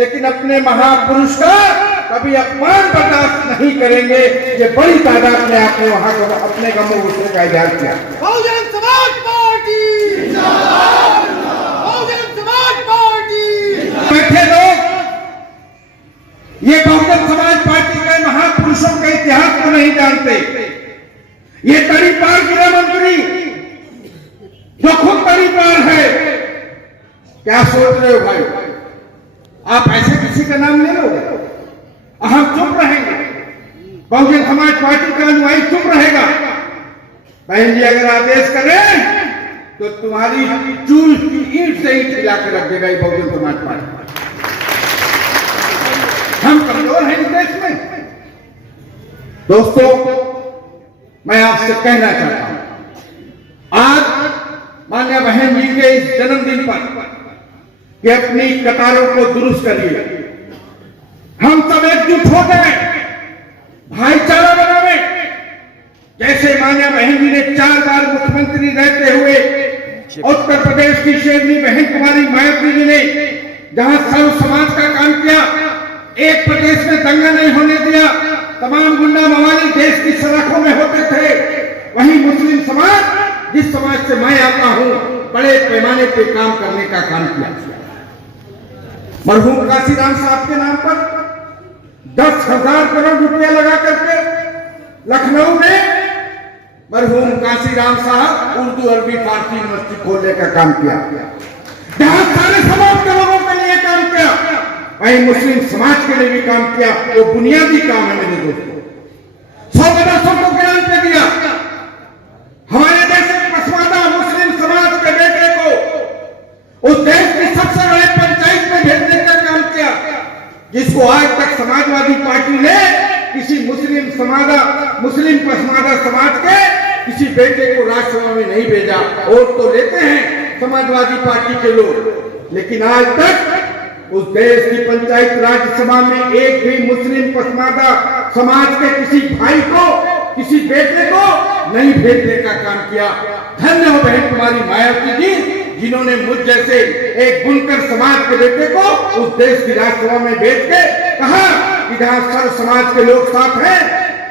लेकिन अपने महापुरुष का कभी अपमान बर्दाश्त नहीं करेंगे। ये बड़ी तादाद में आपने वहां अपने गमों गुस्से का इजहार किया। बहुजन समाज पार्टी जिंदाबाद, बहुजन समाज पार्टी। बैठे लोग ये बहुजन समाज पार्टी के महापुरुषों के इतिहास को नहीं जानते। ये तड़ीपार गृह मंत्री जो खुद तड़ीपार है, क्या सोच रहे हो भाई? आप ऐसे किसी का नाम ले लोगे? हम चुप रहेंगे, बहुजन समाज पार्टी का अनुयायी चुप रहेगा। बहन जी अगर आदेश करें तो तुम्हारी चूल की ईंट से ईंट हिला के रख देगा ये बहुजन समाज पार्टी। हम कमजोर हैं इस देश में। दोस्तों, मैं आपसे कहना चाहता हूं, आज मान्य बहन जी के इस जन्मदिन पर कि अपनी कतारों को दुरुस्त करिए। हम सब एकजुट हो गए, भाईचारा बनावे। जैसे मान्य बहन जी ने 4 बार मुख्यमंत्री रहते हुए उत्तर प्रदेश की शेरनी बहन कुमारी मायावती जी ने जहां सर्व समाज का काम किया, एक प्रदेश में दंगा नहीं होने दिया, तमाम गुंडा मवाली देश की सड़कों में होते थे, वहीं मुस्लिम समाज, जिस समाज से मैं आता हूं, बड़े पैमाने पर काम करने का काम किया। मरहूम काशीराम साहब के नाम पर 10,000 करोड़ रुपया लगा करके लखनऊ में मरहूम काशीराम साहब उर्दू अरबी फारसी यूनिवर्सिटी खोलने का काम किया, जहां सारे समाज के लोगों के लिए काम किया, वहीं मुस्लिम समाज के लिए भी काम किया। वो बुनियादी काम है मेरे दोस्तों। 100 मदरसों को ज्ञान पे दिया। हमारे देश में पसमानदा मुस्लिम समाज के बेटे को उस देश की सबसे बड़े पंचायत में भेजने का काम किया, जिसको आज तक समाजवादी पार्टी ने किसी मुस्लिम पसमानदा समाज के किसी बेटे को राज्यसभा में नहीं भेजा। वोट तो लेते हैं समाजवादी पार्टी के लोग, लेकिन आज तक उस देश की पंचायत राज्यसभा में एक भी मुस्लिम पसमानदा समाज के किसी भाई को, किसी बेटे को नहीं भेजने का काम किया। धन्य हो बहन कुमारी मायावती जी, जिन्होंने मुझ जैसे एक बुनकर समाज के बेटे को उस देश की राज्यसभा में भेज के कहा कि जहां सर्व समाज के लोग साथ हैं,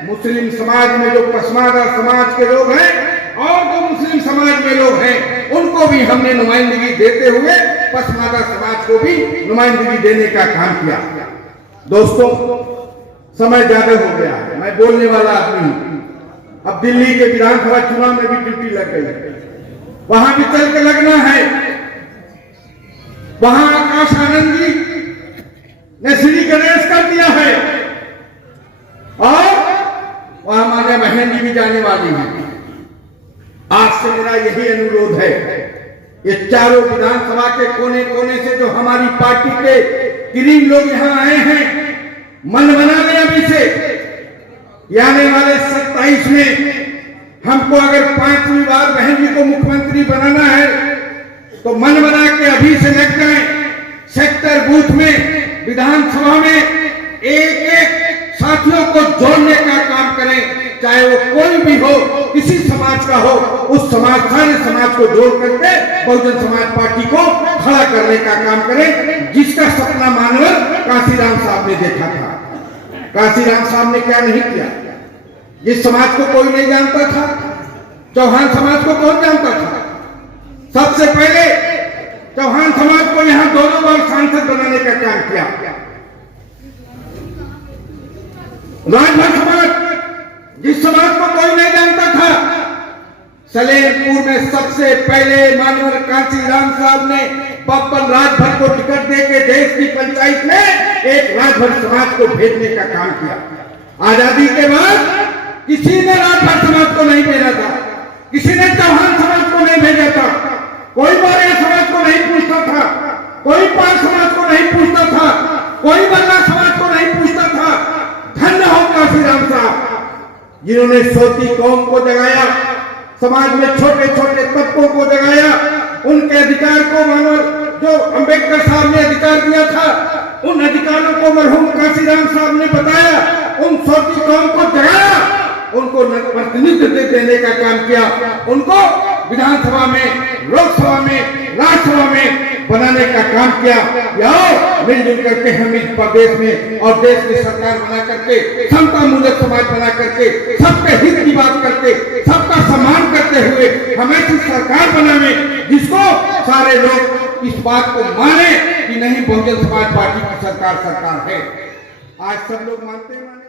मुस्लिम समाज में जो पसमानदा समाज के लोग हैं और जो मुस्लिम समाज में लोग हैं, उनको भी हमने नुमाइंदगी देते हुए पसमानदा समाज को भी नुमाइंदगी देने का काम किया। दोस्तों, समय ज्यादा हो गया है, मैं बोलने वाला आदमी हूं। अब दिल्ली के विधानसभा चुनाव में भी ड्यूटी लग गई है, वहां भी चल के लगना है। वहां आकाश आनंद जी ने श्री गणेश कर दिया है और वहां मान्य बहन जी भी जाने वाली है। आज से मेरा यही अनुरोध है, ये चारों विधानसभा के कोने कोने से जो हमारी पार्टी के करीब लोग यहाँ आए हैं, मन बना लें अभी से। आने वाले 27 में हमको अगर 5वीं बार बहन जी को मुख्यमंत्री बनाना है तो मन बना के अभी से लग जाए। सेक्टर बूथ में, विधानसभा में एक साथियों को जोड़ने का काम करें, चाहे वो कोई भी हो, किसी समाज का हो, उस सारे समाज को जोड़ करके बहुजन समाज पार्टी को खड़ा करने का काम करें, जिसका सपना मानवर काशीराम साहब ने देखा था। काशीराम साहब ने क्या नहीं किया? जिस समाज को कोई नहीं जानता था, चौहान समाज को कौन जानता था? सबसे पहले चौहान समाज को यहां 2 बार सांसद बनाने का काम किया। राजभर समाज, जिस समाज को कोई नहीं जानता था, सलेमपुर में सबसे पहले मानवर काशीराम साहब ने बब्बन राजभर को टिकट देके देश की पंचायत में एक राजभर समाज को भेजने का काम किया। आजादी के बाद किसी ने राजभर समाज को नहीं भेजा था, किसी ने चौहान समाज को नहीं भेजा था, कोई मौर्य समाज को नहीं पूछता था, कोई पाल समाज को नहीं पूछता था, कोई बल्ला समाज को नहीं पूछता था। धन्य हो काशीराम साहब, जिन्होंने सोती कौम को जगाया, समाज में छोटे छोटे तबकों को जगाया, उनके अधिकार को मानो जो अंबेडकर साहब ने अधिकार दिया था, उन अधिकारों को मरहूम काशीराम साहब ने बताया, उन सोती कौम को जगाया, उनको प्रतिनिधित्व देने का काम किया, उनको विधानसभा में, लोकसभा में, राज्यसभा में बनाने का काम किया। आओ मिलजुल करके हम इस प्रदेश में और देश में सरकार बना करके समता मूलक समाज बना करके सबके हित की बात करके सबका सम्मान करते हुए हम ऐसी सरकार बनावे जिसको सारे लोग इस बात को माने कि नहीं बहुजन समाज पार्टी की सरकार है। आज सब लोग मानते हैं।